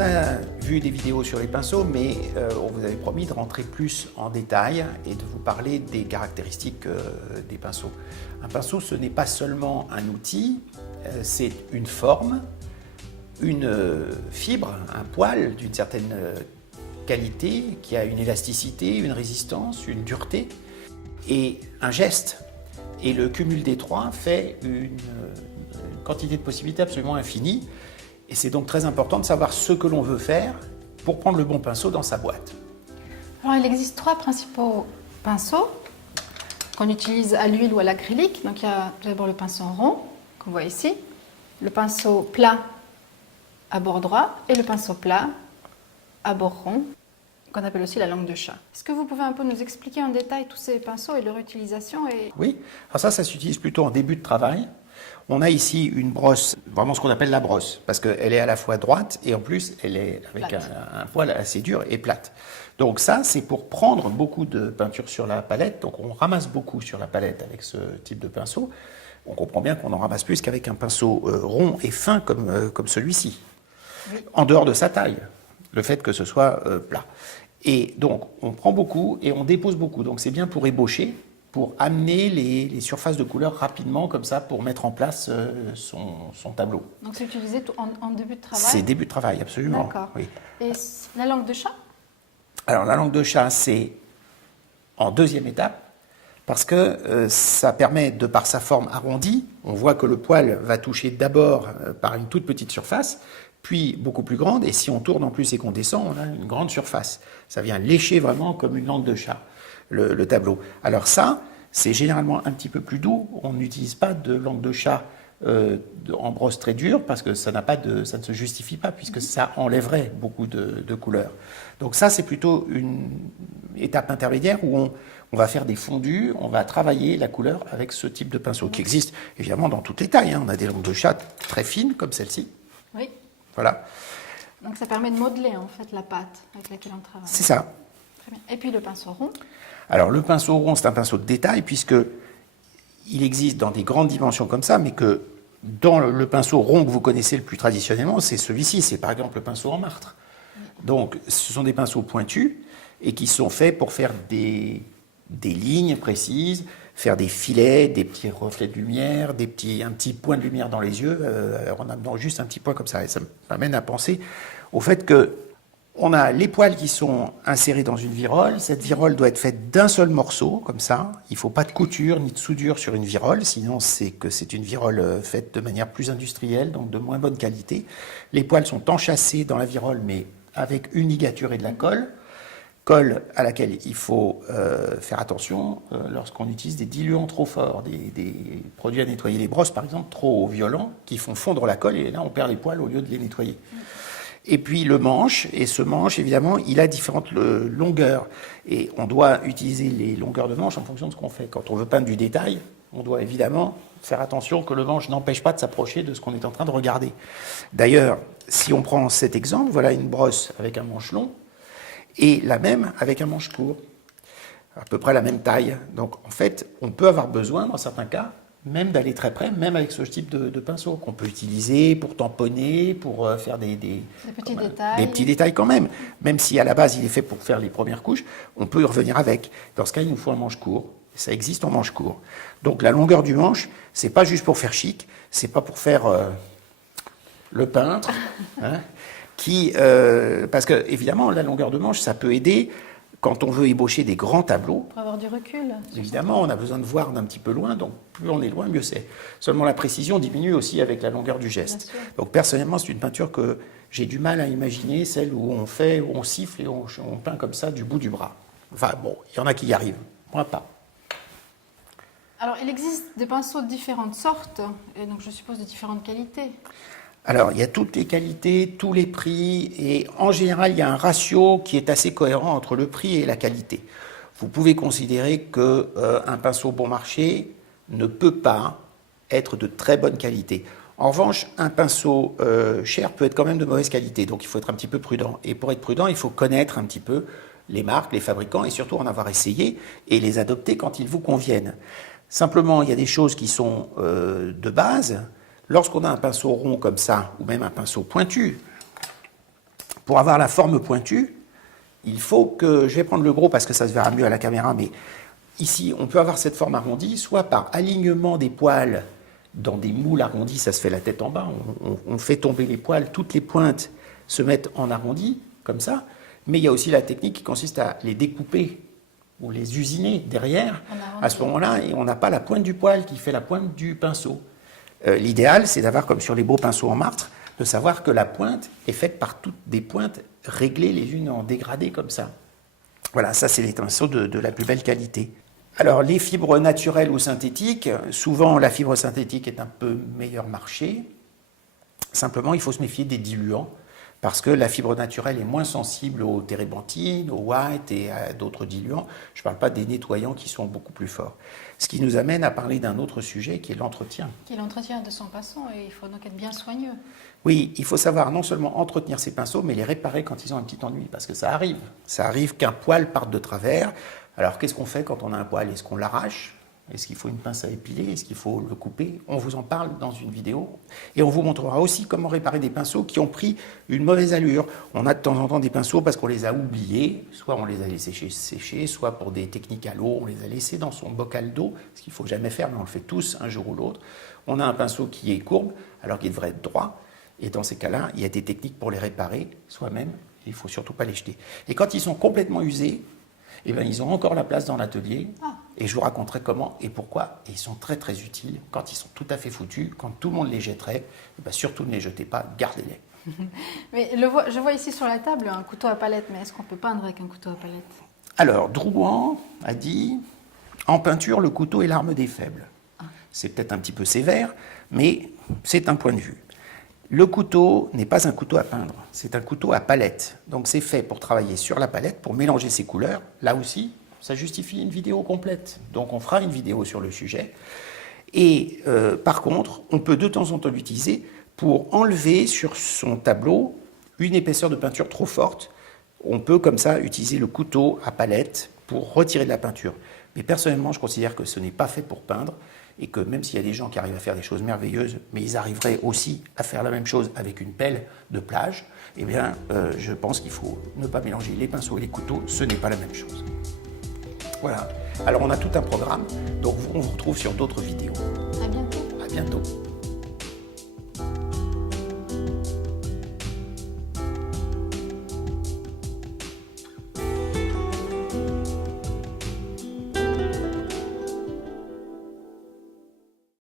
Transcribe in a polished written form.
on a vu des vidéos sur les pinceaux, mais on vous avait promis de rentrer plus en détail et de vous parler des caractéristiques des pinceaux. Un pinceau, ce n'est pas seulement un outil, c'est une forme, une fibre, un poil d'une certaine qualité qui a une élasticité, une résistance, une dureté et un geste. Et le cumul des trois fait une quantité de possibilités absolument infinie. Et c'est donc très important de savoir ce que l'on veut faire pour prendre le bon pinceau dans sa boîte. Alors, il existe trois principaux pinceaux qu'on utilise à l'huile ou à l'acrylique. Donc, il y a d'abord le pinceau rond, qu'on voit ici, le pinceau plat à bord droit et le pinceau plat à bord rond, qu'on appelle aussi la langue de chat. Est-ce que vous pouvez un peu nous expliquer en détail tous ces pinceaux et leur utilisation Oui, alors ça s'utilise plutôt en début de travail. On a ici une brosse, vraiment ce qu'on appelle la brosse, parce qu'elle est à la fois droite et en plus elle est avec un poil assez dur et plate. Donc ça, c'est pour prendre beaucoup de peinture sur la palette. Donc on ramasse beaucoup sur la palette avec ce type de pinceau. On comprend bien qu'on en ramasse plus qu'avec un pinceau rond et fin comme celui-ci, oui, en dehors de sa taille, le fait que ce soit plat. Et donc on prend beaucoup et on dépose beaucoup. Donc c'est bien pour ébaucher, pour amener les surfaces de couleur rapidement, comme ça, pour mettre en place son tableau. Donc c'est utilisé en début de travail? C'est début de travail, absolument. D'accord. Oui. Et la langue de chat? Alors la langue de chat, c'est en deuxième étape, parce que ça permet, de par sa forme arrondie, on voit que le poil va toucher d'abord par une toute petite surface, puis beaucoup plus grande, et si on tourne en plus et qu'on descend, on a une grande surface. Ça vient lécher vraiment comme une langue de chat. Le tableau. Alors ça, c'est généralement un petit peu plus doux. On n'utilise pas de langue de chat en brosse très dure parce que ça ne se justifie pas puisque ça enlèverait beaucoup de couleurs. Donc ça, c'est plutôt une étape intermédiaire où on va faire des fondus, on va travailler la couleur avec ce type de pinceau qui existe évidemment dans toutes les tailles. On a des langues de chat très fines comme celle-ci. Oui. Voilà. Donc ça permet de modeler en fait la pâte avec laquelle on travaille. C'est ça. Très bien. Et puis le pinceau rond? Alors le pinceau rond, c'est un pinceau de détail puisqu'il existe dans des grandes dimensions comme ça, mais que dans le pinceau rond que vous connaissez le plus traditionnellement, c'est celui-ci, c'est par exemple le pinceau en martre. Donc ce sont des pinceaux pointus et qui sont faits pour faire des lignes précises, faire des filets, des petits reflets de lumière, un petit point de lumière dans les yeux, en amenant juste un petit point comme ça. Et ça m'amène à penser au fait que on a les poils qui sont insérés dans une virole. Cette virole doit être faite d'un seul morceau, comme ça. Il ne faut pas de couture ni de soudure sur une virole, sinon c'est que c'est une virole faite de manière plus industrielle, donc de moins bonne qualité. Les poils sont enchâssés dans la virole, mais avec une ligature et de la colle. Colle à laquelle il faut faire attention lorsqu'on utilise des diluants trop forts, des produits à nettoyer les brosses, par exemple, trop violents, qui font fondre la colle, et là on perd les poils au lieu de les nettoyer. Et puis le manche, et ce manche, évidemment, il a différentes longueurs. Et on doit utiliser les longueurs de manche en fonction de ce qu'on fait. Quand on veut peindre du détail, on doit évidemment faire attention que le manche n'empêche pas de s'approcher de ce qu'on est en train de regarder. D'ailleurs, si on prend cet exemple, voilà une brosse avec un manche long, et la même avec un manche court, à peu près la même taille. Donc en fait, on peut avoir besoin, dans certains cas, même d'aller très près, même avec ce type de pinceau qu'on peut utiliser pour tamponner, pour faire des petits détails quand même. Même si à la base il est fait pour faire les premières couches, on peut y revenir avec. Dans ce cas, il nous faut un manche court. Ça existe en manche court. Donc la longueur du manche, c'est pas juste pour faire chic, c'est pas pour faire le peintre, hein, parce que évidemment la longueur de manche, ça peut aider. Quand on veut ébaucher des grands tableaux, pour avoir du recul. Évidemment, on a besoin de voir d'un petit peu loin, donc plus on est loin, mieux c'est. Seulement la précision diminue aussi avec la longueur du geste. Donc personnellement, c'est une peinture que j'ai du mal à imaginer, celle où on siffle et on peint comme ça du bout du bras. Enfin bon, il y en a qui y arrivent, moi pas. Alors il existe des pinceaux de différentes sortes, et donc je suppose de différentes qualités. Alors, il y a toutes les qualités, tous les prix, et en général, il y a un ratio qui est assez cohérent entre le prix et la qualité. Vous pouvez considérer qu'un pinceau bon marché ne peut pas être de très bonne qualité. En revanche, un pinceau cher peut être quand même de mauvaise qualité, donc il faut être un petit peu prudent. Et pour être prudent, il faut connaître un petit peu les marques, les fabricants, et surtout en avoir essayé, et les adopter quand ils vous conviennent. Simplement, il y a des choses qui sont de base. Lorsqu'on a un pinceau rond comme ça, ou même un pinceau pointu, pour avoir la forme pointue, il faut que, je vais prendre le gros parce que ça se verra mieux à la caméra, mais ici, on peut avoir cette forme arrondie, soit par alignement des poils dans des moules arrondis, ça se fait la tête en bas, on fait tomber les poils, toutes les pointes se mettent en arrondi, comme ça, mais il y a aussi la technique qui consiste à les découper ou les usiner derrière. À ce moment-là, on n'a pas la pointe du poil qui fait la pointe du pinceau. L'idéal, c'est d'avoir, comme sur les beaux pinceaux en martre, de savoir que la pointe est faite par toutes des pointes réglées les unes en dégradé comme ça. Voilà, ça c'est les pinceaux de la plus belle qualité. Alors les fibres naturelles ou synthétiques, souvent la fibre synthétique est un peu meilleur marché. Simplement, il faut se méfier des diluants parce que la fibre naturelle est moins sensible aux térébenthines, aux white et à d'autres diluants. Je ne parle pas des nettoyants qui sont beaucoup plus forts. Ce qui nous amène à parler d'un autre sujet qui est l'entretien. Qui est l'entretien de son pinceau et il faut donc être bien soigneux. Oui, il faut savoir non seulement entretenir ses pinceaux, mais les réparer quand ils ont un petit ennui, parce que ça arrive. Ça arrive qu'un poil parte de travers. Alors qu'est-ce qu'on fait quand on a un poil? Est-ce qu'on l'arrache? Est-ce qu'il faut une pince à épiler? Est-ce qu'il faut le couper? On vous en parle dans une vidéo. Et on vous montrera aussi comment réparer des pinceaux qui ont pris une mauvaise allure. On a de temps en temps des pinceaux parce qu'on les a oubliés, soit on les a laissés sécher, soit pour des techniques à l'eau, on les a laissés dans son bocal d'eau, ce qu'il ne faut jamais faire, mais on le fait tous un jour ou l'autre. On a un pinceau qui est courbe, alors qu'il devrait être droit. Et dans ces cas-là, il y a des techniques pour les réparer soi-même. Il ne faut surtout pas les jeter. Et quand ils sont complètement usés, eh bien, ils ont encore la place dans l'atelier. Et je vous raconterai comment et pourquoi. Et ils sont très très utiles quand ils sont tout à fait foutus. Quand tout le monde les jetterait, eh bien, surtout ne les jetez pas, gardez-les. Mais je vois ici sur la table un couteau à palette, mais est-ce qu'on peut peindre avec un couteau à palette? Alors, Drouin a dit, en peinture, le couteau est l'arme des faibles. C'est peut-être un petit peu sévère, mais c'est un point de vue. Le couteau n'est pas un couteau à peindre, c'est un couteau à palette. Donc c'est fait pour travailler sur la palette, pour mélanger ses couleurs. Là aussi, ça justifie une vidéo complète. Donc on fera une vidéo sur le sujet. Et par contre, on peut de temps en temps l'utiliser pour enlever sur son tableau une épaisseur de peinture trop forte. On peut comme ça utiliser le couteau à palette pour retirer de la peinture. Mais personnellement, je considère que ce n'est pas fait pour peindre et que même s'il y a des gens qui arrivent à faire des choses merveilleuses, mais ils arriveraient aussi à faire la même chose avec une pelle de plage, eh bien, je pense qu'il faut ne pas mélanger les pinceaux et les couteaux, ce n'est pas la même chose. Voilà. Alors, on a tout un programme, donc on vous retrouve sur d'autres vidéos. À bientôt. À bientôt.